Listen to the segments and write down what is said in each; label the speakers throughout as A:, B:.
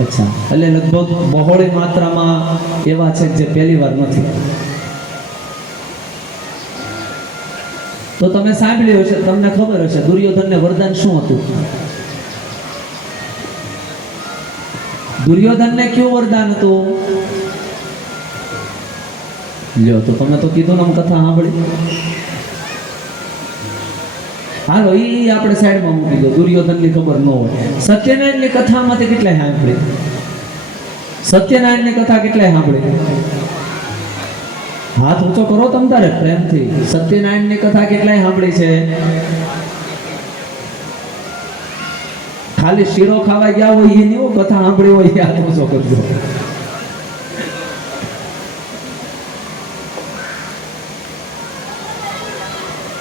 A: અચ્છા. એટલે લગભગ બહોળી માત્રામાં એવા છે જે પહેલી વાર નથી. તો તમે સાંભળ્યું હશે, તમને ખબર હશે, દુર્યોધનને વરદાન શું હતું? દુર્યોધનને કયું વરદાન હતું? લ્યો, તો તમે તો કીધું ને કથા સાંભળી. હાલો એ આપણે સાઈડમાં મૂકી દો. દુર્યોધનની ખબર ન હોય. સત્યનારાયણની કથામાંથી કેટલાય સાંભળી? સત્યનારાયણની કથા કેટલાય સાંભળે? હાથ ઊંચો કરો તમ તારે પ્રેમથી. સત્યનારાયણની કથા કેટલાય સાંભળી છે? ખાલી શીરો ખાવા ગયા હોય એની કથા સાંભળી હોય, યાદ ઊંચો કરજો.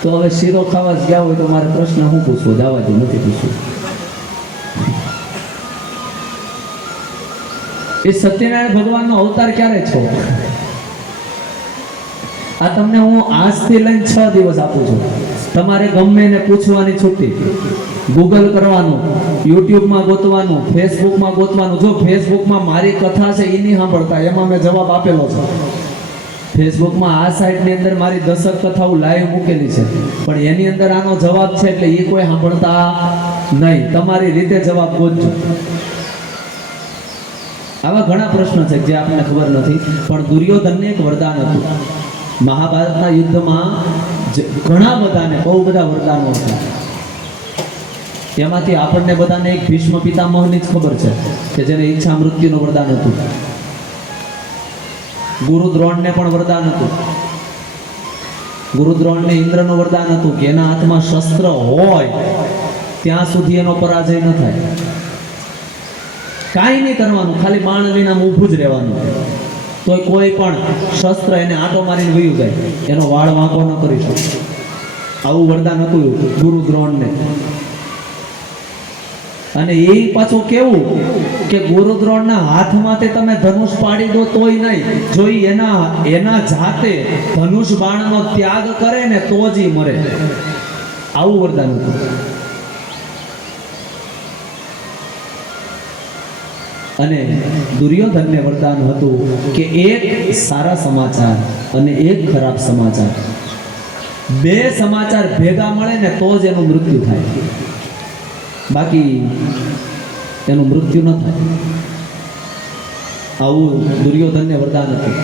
A: તો હવે શીરો ખાવા ગયા હોય તો મારે પ્રશ્ન હું પૂછવો? જવા દે, નથી પૂછવું. એ સત્યનારાયણ ભગવાનનો અવતાર ક્યારે છો? આ તમને હું આજથી લઈને છ દિવસ આપું છું. તમારે ગમે એને પૂછવાની છુટ્ટી. ગૂગલ કરવાનું યુટ્યુબમાં ગોતવાનું ફેસબુકમાં ગોતવાનું. જો ફેસબુકમાં મારી કથા છે એ નહીં સાંભળતા, એમાં મેં જવાબ આપેલો છે. ફેસબુકમાં આ સાઇટની અંદર મારી દશક કથાઓ લાઈવ મૂકેલી છે. પણ એની અંદર આનો જવાબ છે એટલે એ કોઈ સાંભળતા નહીં. તમારી રીતે જવાબ ગોતજો આવા ઘણા પ્રશ્નો છે જે આપણને ખબર નથી, પણ દુર્યોધનને એક વરદાન હતું. મહાભારતના યુદ્ધમાં ઘણા બધાને, બહુ બધા વરદાનો હતા. એમાંથી આપણને બધાને એક ભીષ્મ પિતામહની જ ખબર છે કે જેને ઈચ્છા મૃત્યુનું વરદાન હતું. ગુરુ દ્રોણને પણ વરદાન હતું. ગુરુ દ્રોણને ઇન્દ્રનું વરદાન હતું કે એના હાથમાં શસ્ત્ર હોય, ત્યાં સુધી એનો પરાજય ન થાય. કાંઈ નહીં કરવાનું, ખાલી બાણ લઈને ઊભું જ રહેવાનું. તોય કોઈ પણ શસ્ત્ર એને આંટો મારીને વયું જાય. એનો વાળ વાંકો ન કરી શકે. આવું વરદાન હતું ગુરુ દ્રોણને અને એ પાછું કેવું? કે ગુરુદ્રોણના હાથમાંથી તમે ધનુષ પાડી દો તોય નહીં. જો એના એના જાતે ધનુષ બાણનો ત્યાગ કરે ને તો જ મરે. આવું વરદાન અને દુર્યોધનને વરદાન હતું કે એક સારા સમાચાર અને એક ખરાબ સમાચાર. બે સમાચાર ભેગા મળે ને તો જ એનું મૃત્યુ થાય. બાકી એનું મૃત્યુ ન થાય. આવું દુર્યોધનને વરદાન હતું.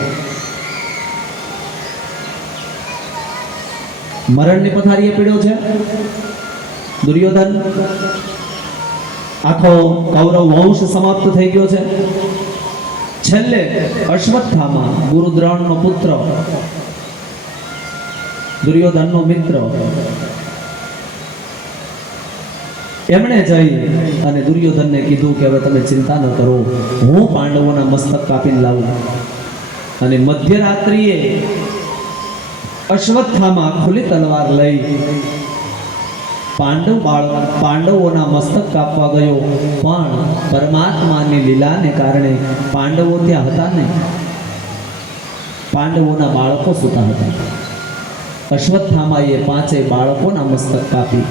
A: મરણની પથારીએ પીડ્યો છે? દુર્યોધન, આખો કૌરવ વંશ સમાપ્ત થઈ ગયો છે. છેલ્લે અશ્વત્થામાં ગુરુ દ્રોણનો પુત્ર. દુર્યોધનનો મિત્ર. એમણે જઈ અને દુર્યોધનને કીધું કે હવે તમે ચિંતા ન કરો, હું પાંડવોના મસ્તક કાપીને લાવું. અને મધ્યરાત્રિએ અશ્વત્થામાં ખુલ્લી તલવાર લઈ પાંડવ બાળક પાંડવોના મસ્તક કાપવા ગયો. પણ પરમાત્માની લીલાને કારણે પાંડવો ત્યાં હતા નહીં. પાંડવોના બાળકો સુતા હતા. અશ્વત્થામાએ પાંચેય બાળકોના મસ્તક કાપી.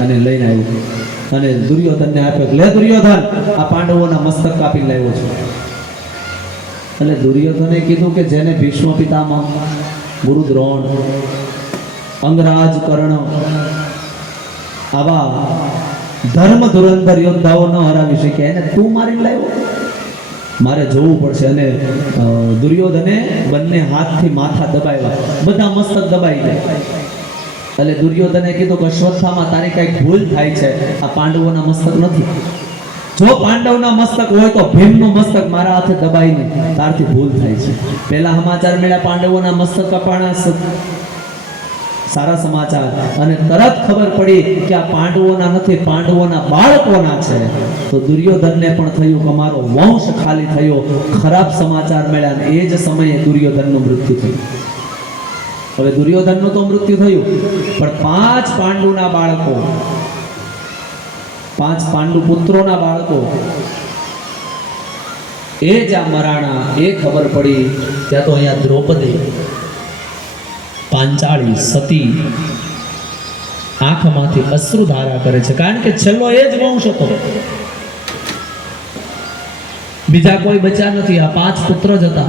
A: અને લઈને આવ્યું અને દુર્યોધનને આપ્યો લે દુર્યોધન, આ પાંડવોના મસ્તક કાપી લાવ્યો છું. એટલે દુર્યોધને કીધું કે, જેને ભીષ્મ પિતામાં ગુરુ અંગરાજ કર્ણ, આવા ધર્મ ધુરંધર યોદ્ધાઓ ન હરાવી શકે, એને તું મારી લાવ્યો? મારે જોવું પડશે. અને દુર્યોધને બંને હાથથી માથા દબાવ્યા. બધા મસ્તક દબાઈ ગયા. એટલે દુર્યોધને કીધું કે અશ્વત્થામાં તારી કઈ ભૂલ થાય છે. આ પાંડવોના મસ્તક નથી. જો પાંડવના મસ્તક હોય તો ભીમનું મસ્તક મારા હાથે દબાઈ નહીં. તારથી ભૂલ થાય છે. પહેલા સમાચાર મળ્યા પાંડવોના મસ્તક કપાણા સારા સમાચાર. અને તરત ખબર પડી કે આ પાંડવોના નથી, પાંડવોના બાળકોના છે. તો દુર્યોધનને પણ થયું કે મારો વંશ ખાલી થયો. ખરાબ સમાચાર મળ્યા એ જ સમયે દુર્યોધનનું મૃત્યુ થયું. હવે દુર્યોધનનું તો મૃત્યુ થયું. પણ પાંચ પાંડુના બાળકો, પાંચ પાંડુ પુત્રોના બાળકો, એ જ આ મરાણા, એ ખબર પડી, ત્યાં તો અહીંયા દ્રૌપદી, પાંચાળી, સતી, આંખમાંથી અશ્રુધારા કરે છે. કારણ કે છેલ્લો એ જ વંશ હતો. બીજા કોઈ બચ્યા નથી. આ પાંચ પુત્ર જ હતા.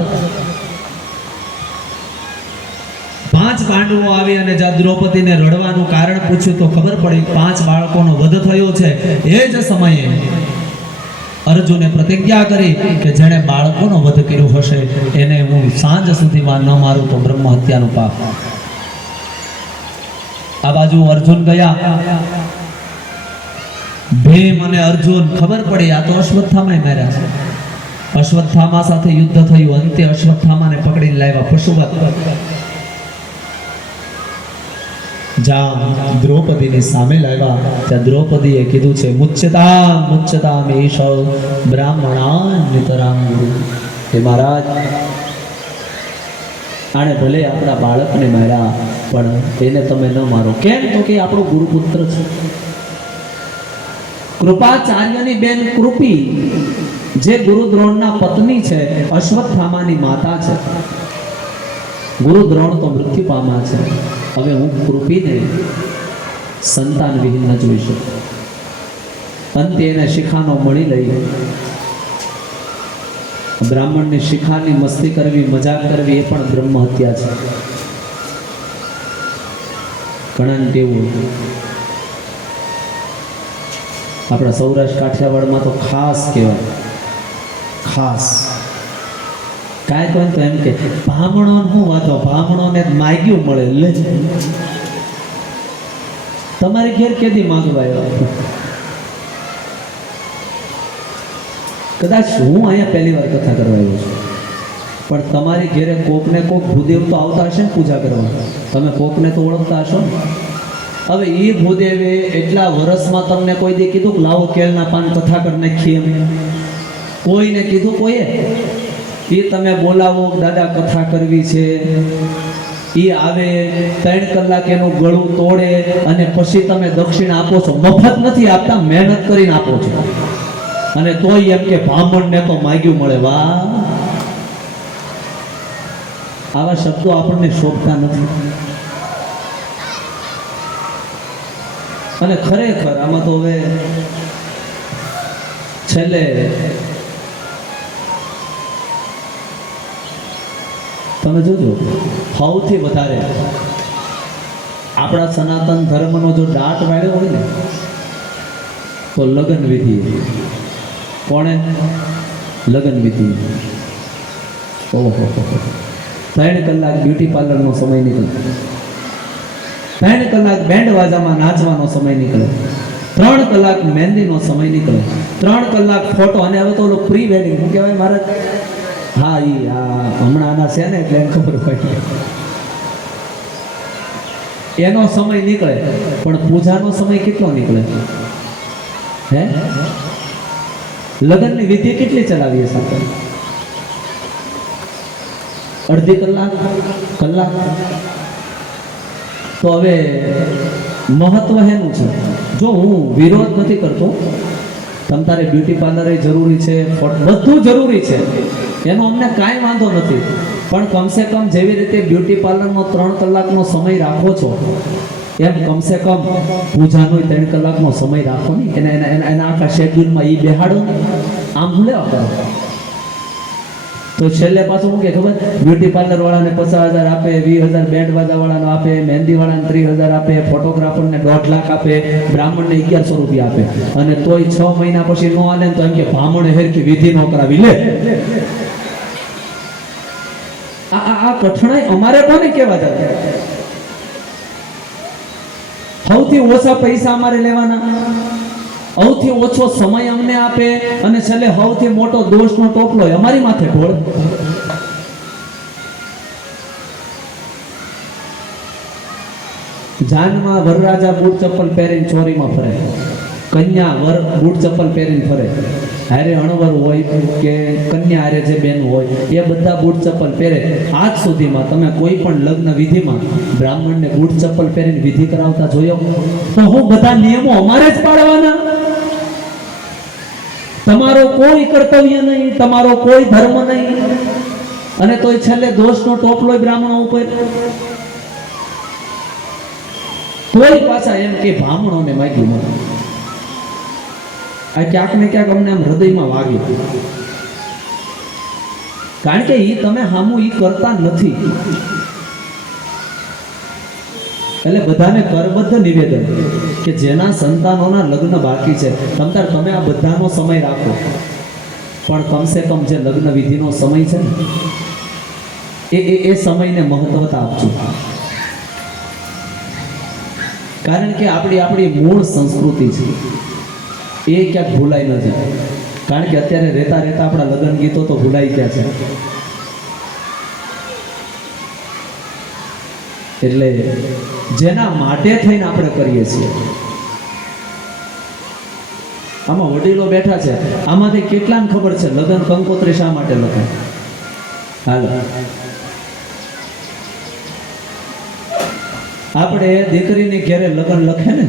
A: પાંચ પાંડવો આવી અને જ્યાં દ્રૌપદીને રડવાનું કારણ પૂછ્યું તો ખબર પડી, પાંચ બાળકોનો વધ થયો છે. એ જ સમયે અર્જુને પ્રતિજ્ઞા કરી કે જેણે બાળકોનો વધ કર્યો હશે, એને હું સાંજ સુધીમાં ન મારું તો બ્રહ્મ હત્યાનું પાપ. આ બાજુ અર્જુન ગયા. ભીમ અને અર્જુન ખબર પડી, આ તો અશ્વત્થામાએ માર્યા છે. અશ્વત્થામા સાથે યુદ્ધ થયું, અંતે અશ્વત્થામાને પકડીને લાવ્યા પશુપત જ્યાં દ્રૌપદીની સામે લાવ્યા, ત્યાં દ્રૌપદીએ કીધું છે, મુચ્છતા મુચ્છતા એશ બ્રાહ્મણા નિતરામ ગુરુ હે મહારાજ આણે ભલે આપણા બાળકને માર્યા, પણ એને તમે ન મારો. કેમ? તો કે આપણો ગુરુપુત્ર છે. કૃપાચાર્યની બેન કૃપી, જે ગુરુદ્રોણના પત્ની છે, અશ્વત્થામાની માતા છે. ગુરુદ્રોણ તો મૃત્યુ પામ્યા છે. હવે હું કૃપીને સંતાન વિહીન ન જોઈ શકું. અંતે એને શિખાનો મળી લઈ બ્રાહ્મણની શિખાની મસ્તી કરવી, મજાક કરવી એ પણ બ્રહ્મ હત્યા છે. ઘણાને હતું. આપણા સૌરાષ્ટ્ર કાઠિયાવાડમાં તો ખાસ કહેવાય. ખાસ. કાંઈ કોઈ તો એમ કે ભામણો શું વાતો ભામણોને માગ્યું મળે, લે. તમારી ઘેર કેદી માગવા આવ્યો કદાચ હું અહીંયા પહેલી વાર કથા કરવા આવ્યો છું. પણ તમારી ઘેરે કોકને કોક ભૂદેવ તો આવતા હશે ને પૂજા કરવા. તમે કોકને તો ઓળખતા હશો ને? હવે એ ભૂદેવે એટલા વર્ષમાં તમને કોઈ દે કીધું લાવો કેળના પાન કથા કરીને ખીએ કોઈને કીધું કોઈએ? એ તમે બોલાવો, દાદા કથા કરવી છે. એ આવે, ત્રણ કલાક એનું ગળું તોડે અને પછી તમે દક્ષિણ આપો છો. મફત નથી આપતા, મહેનત કરીને આપો છો. અને તોય એમ કે બ્રાહ્મણને તો માગ્યું મળે, વાહ. આવા શબ્દો આપણને શોભતા નથી. અને ખરેખર આમાં તો હવે છેલ્લે તમે જોજો, સૌથી વધારે આપણા સનાતન ધર્મનો જો દાટ વાળ્યો હોય ને, તો લગ્ન વિધિ. કોણે? લગ્ન વિધિ. ઓહો ત્રણ કલાક બ્યુટી પાર્લરનો સમય નીકળે. ત્રણ કલાક બેન્ડ વાજામાં નાચવાનો સમય નીકળે. ત્રણ કલાક મહેંદીનો સમય નીકળે. ત્રણ કલાક ફોટો અને હવે તો પ્રી વેડિંગ શું કહેવાય મારા? હા એ આ હમણાં આના છે ને એટલે ખબર પડી એનો સમય નીકળે, પણ પૂજાનો સમય કેટલો નીકળે? હે? લગ્નની વિધિ કેટલી ચલાવીએ સાથે? અડધી કલાક કલાક? તો હવે મહત્વ એનું છે. જો હું વિરોધ નથી કરતો, તમ તારે બ્યુટી પાર્લર જરૂરી છે બધું જરૂરી છે. એનો અમને કાંઈ વાંધો નથી. પણ કમસે કમ જેવી રીતે બ્યુટી પાર્લરનો ત્રણ કલાકનો સમય રાખો છો, એમ કમસે કમ પૂજાનો ત્રણ કલાકનો સમય રાખો ને એને એના એના- આખા શેડ્યુલમાં એ બેહાડો આમ ભૂલે કરો તો છેલ્લે પાછું શું કે ખબર? બ્યુટી પાર્લર વાળાને પચાસ હજાર આપે, વીસ હજાર બેન્ડ બાજા વાળાને આપે મહેંદી વાળાને ત્રીસ હજાર આપે, ફોટોગ્રાફરને દોઢ લાખ આપે, બ્રાહ્મણને અગિયારસો રૂપિયા આપે. અને તોય છ મહિના પછી નો આલે તો એમ કે બ્રાહ્મણે હેરખી વિધિ નો કરાવી. લે. કઠણાઈ અમારે કોને કેવા જાય સૌથી ઓછા પૈસા અમારે લેવાના. સૌથી ઓછો સમય અમને આપે અને છેલ્લે સૌથી મોટો દોષનો ટોપલો અમારી માથે ઢોળ. જાનમાં વરરાજા બૂટ ચપ્પલ પહેરીને ચોરીમાં ફરે. કન્યા વર બૂટ ચપ્પલ પહેરીને ફરે. હારે અણવર હોય કે કન્યા હારે જે બેન હોય, એ બધા બૂટ ચપ્પલ પહેરે. આજ સુધીમાં તમે કોઈ પણ લગ્ન વિધિમાં બ્રાહ્મણને બૂટ ચપ્પલ પહેરીને વિધિ કરાવતા જોયો? તો હું બધા નિયમો અમારે જ પાડવાના. તમારો કોઈ કર્તવ્ય નહીં, તમારો કોઈ ધર્મ નહીં. અને તોય છેલ્લે દોષનો ટોપલો બ્રાહ્મણો ઉપર. કોઈ પાછા એમ કે બ્રાહ્મણોને માગ્યું. મળે આ ક્યાંક ને ક્યાંક અમને આમ હૃદયમાં વાગ્યું કારણ કે એ તમે હામુ એ કરતા નથી. એટલે બધાને કરબદ્ધ નિવેદન કે જેના સંતાનોના લગ્ન બાકી છે. તમતાર તમે આ બધાનો સમય રાખો. પણ કમસે કમ જે લગ્ન વિધિનો સમય છે ને, એ એ એ સમયને મહત્વતા આપજો. કારણ કે આપણી આપણી મૂળ સંસ્કૃતિ છે. એ ક્યાંક ભૂલાઈ નથી. કારણ કે અત્યારે રહેતા રહેતા આપણા લગ્ન ગીતો તો ભૂલાઈ ગયા છે. એટલે જેના માટે થઈને આપણે કરીએ છીએ. આમાં વડીલો બેઠા છે. આમાંથી કેટલાને ખબર છે? લગ્ન કંકોત્રી શા માટે લખાય? હાલ. આપણે દીકરીની ઘેરે લગ્ન લખે ને?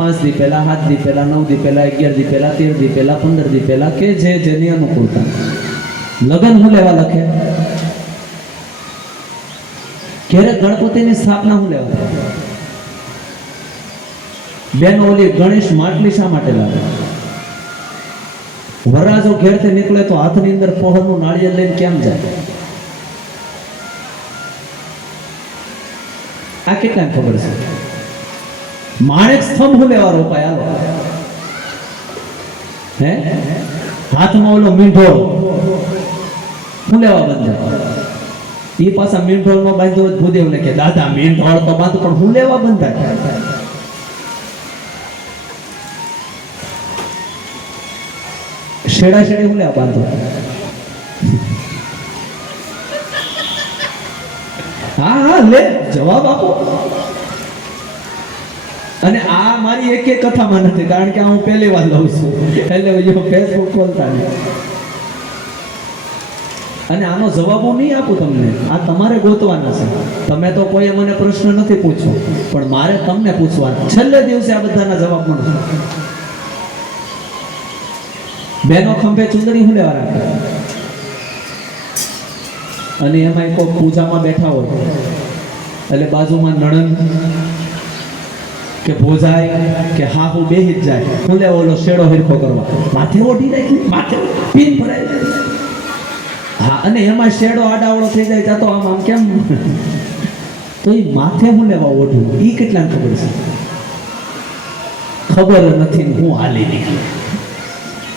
A: પાંચ દી પહેલાં, સાત દી પહેલાં, નવ દી પહેલાં, અગિયાર દી પહેલાં, તેર દી પહેલાં, પંદર દી પહેલાં કે જે જેની અનુકૂળતા. લગ્ન હું લેવા લખે? ઘેરે ગણપતિની સ્થાપના હું લેવા બેન ઓલી ગણેશ માટલી શા માટે લાગે વરરાજો ઘેરથી નીકળે તો હાથની અંદર પહોરનું નાળિયેર લઈને કેમ જાય? આ કેટલા ખબર છે? માણેક સ્તંભ લેવા રોપાય હાલો હે? હાથમાં ઓલો મીંઢો હું લેવા બંધાય એ પાછા મીંઢોળમાં બાંધ્યો ભૂદેવને કે, દાદા, મીંઢોળ તો બાંધ, પણ હું લેવા બંધાય શેડા શેડે હું લેવા બાંધો? હા હા, લે, જવાબ આપો. અને આ મારી એક એક કથામાં નથી, કારણ કે હું પહેલી વાર લઉં છું. એટલે હું ફેસબુક ખોલતા નહીં. અને આનો જવાબ હું નહીં આપું તમને. આ તમારે ગોતવાના છે. તમે તો કોઈ મને પ્રશ્ન નથી પૂછ્યો, પણ મારે તમને પૂછવાના છેલ્લે દિવસે આ બધાના જવાબ મળશે બેનો ખંભે ચુંદડી હું લેવા રાખે? અને એમાં કોઈ પૂજામાં બેઠા હોય. એટલે બાજુમાં નણંદ કે ભોજાય કે હા હું બેહી જ જાય. હું લે ઓલો શેડો હિરખો કરવા. માથે ઓઢી નાખી માથે પીન ભરાય હા, અને એમાં શેડો આડાવડો થઈ જાય, તો આમ આમ કેમ? તો એ માથે હું લેવા ઓઢું? એ કેટલા ખબર છે? ખબર નથી હું હાલી નીકળી.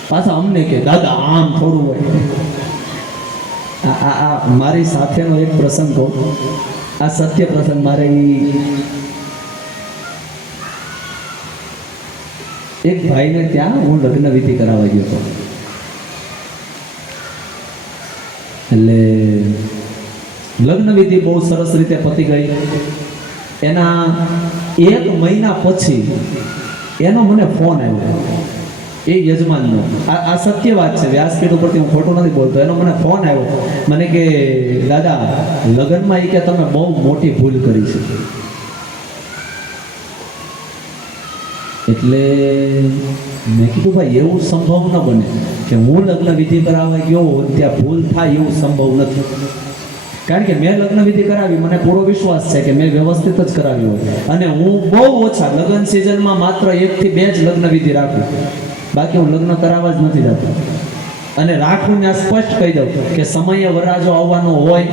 A: પાછા અમને કે, દાદા, આમ થોડું હોય. આ મારી સાથેનો એક પ્રસંગ કહું. આ સત્ય પ્રસંગ મારે એક ભાઈને ત્યાં હું લગ્ન વિધિ કરાવવા ગયો હતો. એટલે લગ્ન વિધિ બહુ સરસ રીતે પતી ગઈ. એના એક મહિના પછી એનો મને ફોન આવ્યો. એ યજમાનનો. આ આ સત્ય વાત છે, વ્યાસપીઠ ઉપરથી હું ખોટું નથી બોલતો. એનો મને ફોન આવ્યો. મને કે, દાદા, લગ્નમાં એ કે તમે બહુ મોટી ભૂલ કરી છે. એટલે મેં કીધું, ભાઈ, એવું સંભવ ન બને કે હું લગ્ન વિધિ કરાવવા ગયો ત્યાં ભૂલ થાય એવું સંભવ નથી. કારણ કે મેં લગ્ન વિધિ કરાવી, મને પૂરો વિશ્વાસ છે કે મેં વ્યવસ્થિત જ કરાવી હોય અને હું બહુ ઓછા, લગ્ન સિઝનમાં માત્ર એકથી બે જ લગ્ન વિધિ રાખું. બાકી હું લગ્ન કરાવવા જ નથી જતો. અને રાખું ત્યાં સ્પષ્ટ કહી દઉં કે સમયે વરાજો આવવાનો હોય,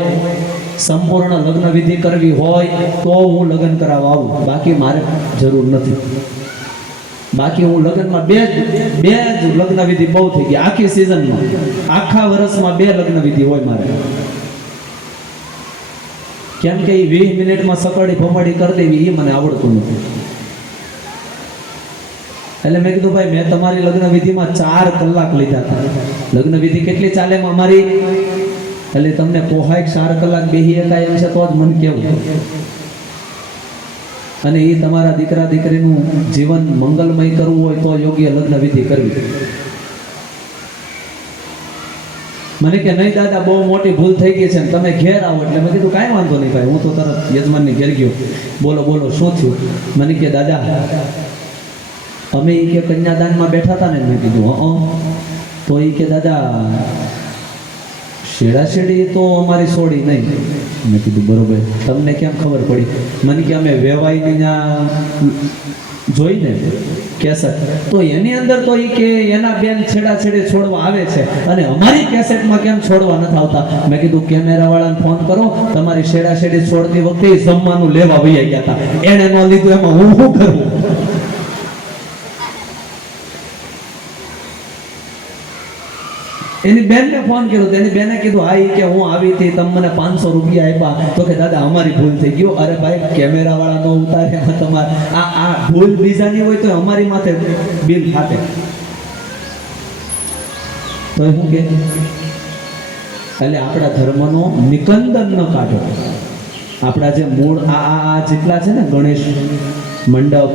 A: સંપૂર્ણ લગ્ન વિધિ કરવી હોય, તો હું લગ્ન કરાવવા આવું. બાકી મારે જરૂર નથી. બાકી હું લગ્નમાં બે બે જ લગ્ન વિધિ બહુ થઈ ગઈ. આખી સિઝનમાં આખા વર્ષમાં બે લગ્ન વિધિ હોય મારે. કેમ કે એ વીસ મિનિટમાં સકડી ભમડી કરી દેવી એ મને આવડતું નથી. એટલે મેં કીધું, ભાઈ, મેં તમારી લગ્ન વિધિમાં ચાર કલાક લીધા હતા. લગ્ન વિધિ કેટલી ચાલે અમારી એટલે તમને પોહાય ચાર કલાક બેહી એકાય એમ છે તો જ મન કેવું? અને એ તમારા દીકરા દીકરીનું જીવન મંગલમય કરવું હોય તો યોગ્ય લગ્ન વિધિ કરવી. મને કે, નહીં દાદા, બહુ મોટી ભૂલ થઈ ગઈ છે ને તમે ઘેર આવો. એટલે મેં કીધું, કાંઈ વાંધો નહીં ભાઈ, હું તો તરત યજમાનની ઘેર ગયો. બોલો બોલો, શું થયું? મને કે, દાદા, અમે એ કે કન્યાદાનમાં બેઠા હતા ને. મેં કીધું, હં તો એ કે, દાદા શેડી તો અમારી છોડી નહીં. મેં કીધું, બરોબર, તમને કેમ ખબર પડી? મને કે, અમે વેવાઈને ત્યાં જોઈને કેસેટ તો એની અંદર તો એ કે એના બેન છેડા છેડે છોડવા આવે છે. અને અમારી કેસેટમાં કેમ છોડવા નથી આવતા? મેં કીધું, કેમેરાવાળાને ફોન કરો. તમારી છેડા છેડી છોડતી વખતે જમવાનું લેવા વૈયા ગયા હતા. એણે ન લીધું, એમાં હું શું કરું? એની બેનને ફોન કર્યો તો એની બેને કીધું, હા એ કે હું આવી હતી, તમે મને પાંચસો રૂપિયા આપ્યા. તો કે, દાદા, અમારી ભૂલ થઈ ગયો અરે ભાઈ કેમેરા વાળા નો ઉતારે એમાં તમારે. આ આ ભૂલ બીજાની હોય તો અમારી માથે બિલ ફાટે તો શું કે? એટલે આપણા ધર્મનો નિકંદન ન કાઢો. આપણા જે મૂળ આ આ જેટલા છે ને ગણેશ મંડપ,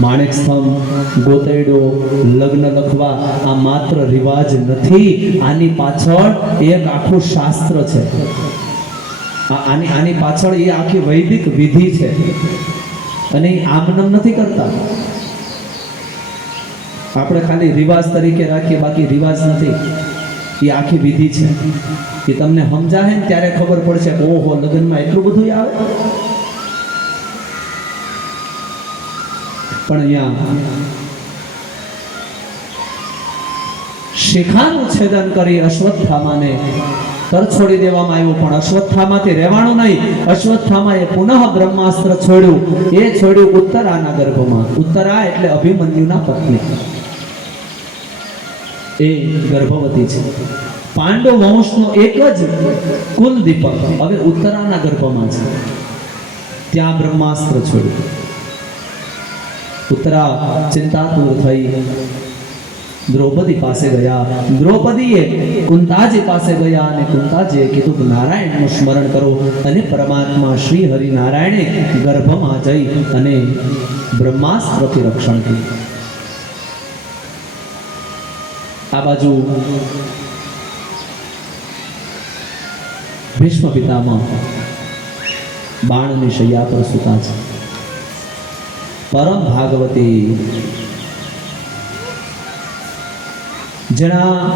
A: માણેક સ્તંભ ગોતેડો લગ્ન લખવા, આ માત્ર રિવાજ નથી. આની પાછળ એક આખું શાસ્ત્ર છે. આની આની પાછળ એ આખી વૈદિક વિધિ છે. અને આમનમ નથી કરતા. આપણે ખાલી રિવાજ તરીકે રાખીએ, બાકી રિવાજ નથી. એ આખી વિધિ છે. એ તમને સમજાય ને ત્યારે ખબર પડશે કે ઓહો, લગ્નમાં એટલું બધું આવે? પણ અહીંયા શિખાનું છેદન કરી અશ્વત્થામાને તર છોડી દેવામાં આવ્યો, પણ અશ્વત્થામાંથી રહેવાનું નહીં. અશ્વત્થામાએ પુનઃ બ્રહ્માસ્ત્ર છોડ્યું. એ છોડ્યું ઉત્તરાના ગર્ભમાં. ઉત્તરા એટલે અભિમન્યુના પત્ની. એ ગર્ભવતી છે. પાંડવ વંશનો એક જ કુલ દીપક હવે ઉત્તરાના ગર્ભમાં છે. ત્યાં બ્રહ્માસ્ત્ર છોડ્યું. ઉત્તરા ચિંતાતુર થઈ. દ્રૌપદી પાસે ગયા. દ્રૌપદીએ કુંતાજી પાસે ગયા અને કુંતાજીએ કીધું કે, નારાયણનું સ્મરણ કરો અને પરમાત્મા શ્રી હરિ નારાયણે ગર્ભમાં જઈ અને બ્રહ્માસ્ત્રથી રક્ષણ કર્યું આ બાજુ ભીષ્મ પિતામાં બાણની શૈયા પર સુતા છે. પરમ ભાગવતી. જેના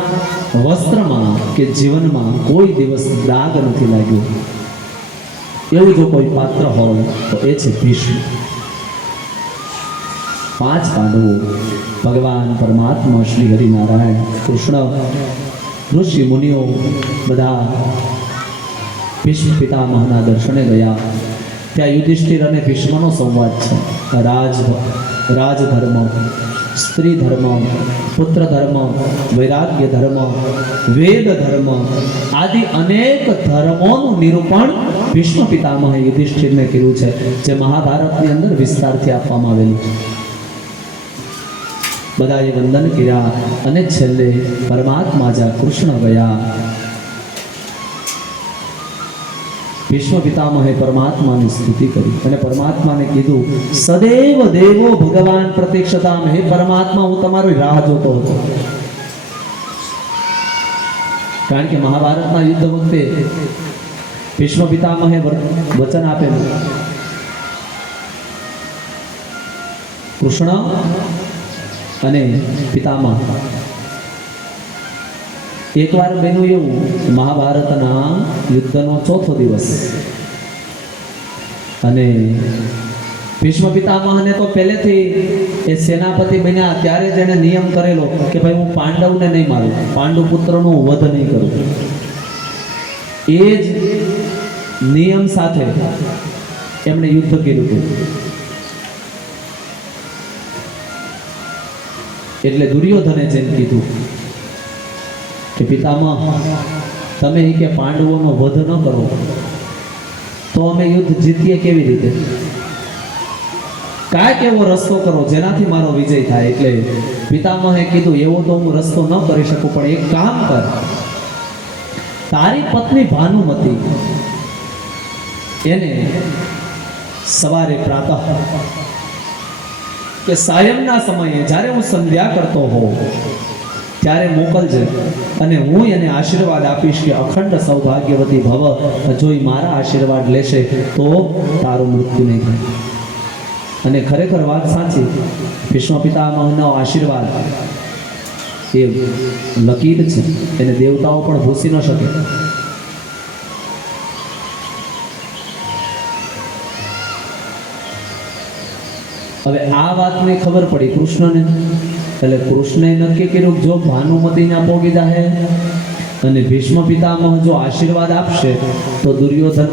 A: વસ્ત્રમાં કે જીવનમાં કોઈ દિવસ દાગ નથી લાગ્યો. એવું જો કોઈ પાત્ર હોય, તો એ છે ભીષ્મ. પાંચ પાંડવો, ભગવાન પરમાત્મા શ્રી હરિનારાયણ, કૃષ્ણ, ઋષિ મુનિઓ, બધા ભીષ્મ પિતામહના દર્શને ગયા. ત્યાં યુધિષ્ઠિર અને ભીષ્મનો સંવાદ છે. રાજ, રાજધર્મ, સ્ત્રી ધર્મ, પુત્ર ધર્મ, વૈરાગ્ય ધર્મ, વેદ ધર્મ આદિ અનેક ધર્મોનું નિરૂપણ ભીષ્મ પિતામહે યુધિષ્ઠિરને કર્યું છે, જે મહાભારતની અંદર વિસ્તારથી આપવામાં આવેલું છે. બધાએ વંદન કર્યા અને છેલ્લે પરમાત્મા જ્યાં કૃષ્ણ ગયા ભીષ્મ પિતામહે પરમાત્માની સ્તુતિ કરી. અને પરમાત્માને કીધું, સદૈવ દેવો ભગવાન પ્રતીક્ષતામ. હે પરમાત્મા, હું તમારી રાહ જોતો હતો. કારણ કે મહાભારતના યુદ્ધ વખતે ભીષ્મ પિતામહે વચન આપેલું. કૃષ્ણ અને પિતામહ એકવાર બન્યું એવું મહાભારતના યુદ્ધનો ચોથો દિવસ. અને ભીષ્મ પિતામહને તો પહેલેથી એ સેનાપતિ બન્યા, ત્યારે જ એને નિયમ કરેલો કે ભાઈ હું પાંડવને નહીં મારું પાંડુ પુત્રનો વધ નહીં કરું. એ જ નિયમ સાથે એમણે યુદ્ધ કર્યું હતું. એટલે દુર્યોધને જેમ કીધું કે પિતામાં તમે કે પાંડવોનો વધ ન કરો. તો અમે યુદ્ધ જીતીએ કેવી રીતે? કાંઈક એવો રસ્તો કરો જેનાથી મારો વિજય થાય. એટલે પિતામહે કીધું, એવો તો હું રસ્તો ન કરી શકું, પણ એક કામ કર. તારી પત્ની ભાનુમતી એને સવારે પ્રાતઃ કે સાયમના સમયે જ્યારે હું સંધ્યા કરતો હોઉં ત્યારે મોકલજે. અને હું એને આશીર્વાદ આપીશ કે અખંડ સૌભાગ્યવતી ભવ જો એ મારા આશીર્વાદ લેશે, તો તારું મૃત્યુ નહીં થાય. અને ખરેખર વાત સાચી. ભીષ્મ પિતામહનો આશીર્વાદ એ લકીર છે. એને દેવતાઓ પણ ભૂસી ન શકે. હવે આ વાતને ખબર પડી કૃષ્ણને. એટલે કૃષ્ણએ નક્કી કર્યું જો ભાનુમતીના પોગી જાહે અને ભીષ્મ પિતામહ જો આશીર્વાદ આપશે, તો દુર્યોધન